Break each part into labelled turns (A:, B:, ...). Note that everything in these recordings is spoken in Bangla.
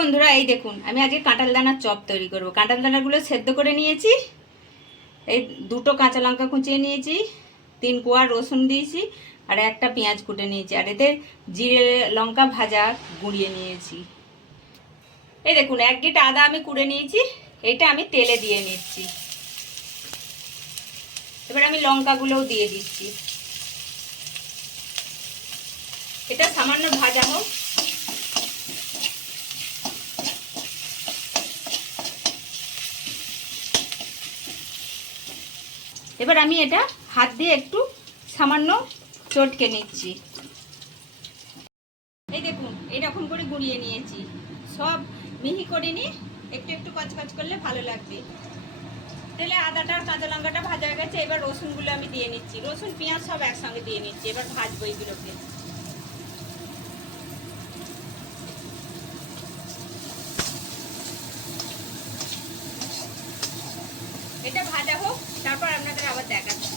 A: বন্ধুরা, এই দেখুন, আমি আজকে কাঁঠাল দানার চপ তৈরি করব। কাঁঠাল দানাগুলো সেদ্ধ করে নিয়েছি, এই দুটো কাঁচা লঙ্কা কুচিয়ে নিয়েছি, তিন কোয়া রসুন দিয়েছি, আর একটা পেঁয়াজ কুটে নিয়েছি, আর এতে জিরে লঙ্কা ভাজা গুঁড়িয়ে নিয়েছি। এই দেখুন, এক গিট আদা আমি কুড়ে নিয়েছি, এটা আমি তেলে দিয়ে নিচ্ছি। এবার আমি লঙ্কাগুলোও দিয়ে দিচ্ছি। এটা সামান্য ভাজা হোক এবার আমি এটা হাত দিয়ে একটু সামান্য চটকে নিচ্ছি। এই দেখুন, এরকম করে গুঁড়িয়ে নিয়েছি। সব মিহি করে নিয়ে একটু একটু কচকচ করলে ভালো লাগবে। তাহলে আদাটা আর কাঁচা লঙ্কাটা ভাজা হয়ে গেছে, এবার রসুনগুলো আমি দিয়ে নিচ্ছি। রসুন, পেঁয়াজ সব একসঙ্গে দিয়ে নিচ্ছি, এবার ভাজবো এইগুলোকে এটা ভাজা হোক তারপর আপনাদের আবার দেখাচ্ছি।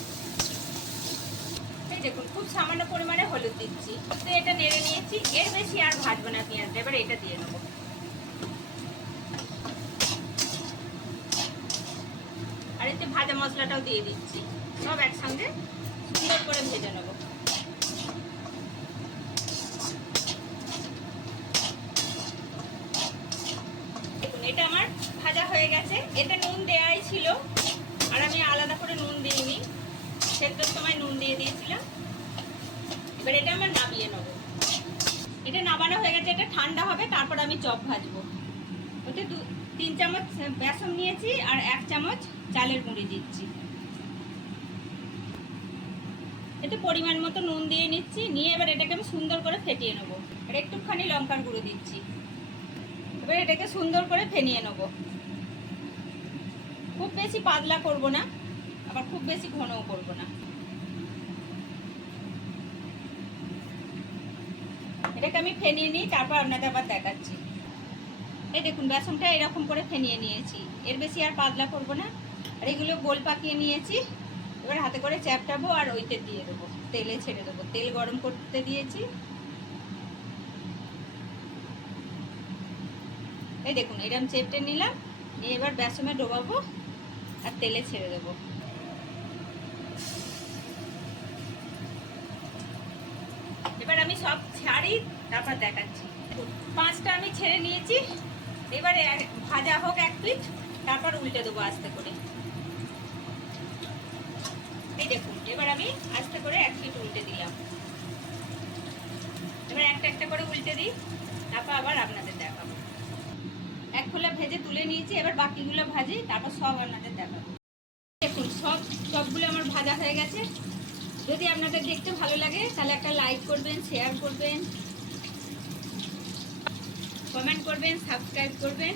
A: দেখুন, খুব সামান্য পরিমাণে হলুদ দিচ্ছি। তো এটা নেড়ে নিয়েছি, এর বেশি আর ভাজবো না পেঁয়াজটা এবার এটা দিয়ে নেব। আর এতে ভাজা মশলাটাও দিয়ে দিচ্ছি। সব একসঙ্গে সুন্দর করে ভেজে নেব। এটা আমার ভাজা হয়ে গেছে। এতে নুন দেওয়াই ছিল। আর আমি আলাদা করে নুন দিইনি। সেদ্ধর সময় নুন দিয়ে দিয়েছিলাম। এবার এটা আমার নামিয়ে নেব। এটা নামানো হয়ে গেছে, এটা ঠান্ডা হবে, তারপর আমি চপ ভাজবো। ওতে দু, তিন চামচ বেসন নিয়েছি আর এক চামচ চালের গুঁড়ি দিচ্ছি। এতে পরিমাণ মতো নুন দিয়ে নিচ্ছি, নিয়ে এবার এটাকে আমি সুন্দর করে ফেটিয়ে নেব। আর একটুখানি লঙ্কার গুঁড়ো দিচ্ছি। এবার এটাকে সুন্দর করে ফেনিয়ে নেব। খুব বেশি পাতলা করব না, আবার খুব বেশি ঘনও করব না। এটাকে আমি ফেনিয়ে নিই তারপর আপনাদের আবার দেখাচ্ছি। এই দেখুন, বেসনটা এরকম করে ফেনিয়ে নিয়েছি। এর বেশি আর পাতলা করব না। আর এগুলো গোল পাকিয়ে নিয়েছি। এবার হাতে করে চ্যাপটাবো আর ওইতে দিয়ে দেবো। তেলে ছেড়ে দেবো। তেল গরম করতে দিয়েছি। এই দেখুন, এরম চেপটে নিলাম। এবার বেসনে ডোবাবো। আর তেলে ছেড়ে দেবো। এবার আমি সব ছাড়ি, তারপর দেখাচ্ছি। পাঁচটা আমি ছেড়ে নিয়েছি। এবারে ভাজা হোক এক প্লেট তারপর উল্টে দেবো আস্তে করে। এই দেখুন, এবার আমি আস্তে করে এক পিঠ উল্টে দিলাম। এবার একটা একটা করে উল্টে দিই, তারপর আবার আপনাদের দেখাবো। এক খোলা ভেজে তুলে নিয়েছি, এবার বাকিগুলো ভাজি, তারপর সব আপনাদের দেখাবো দেখুন, সব, সবগুলো আমার ভাজা হয়ে গেছে। যদি আপনাদের দেখতে ভালো লাগে, তাহলে একটা লাইক করবেন, শেয়ার করবেন, কমেন্ট করবেন, সাবস্ক্রাইব করবেন।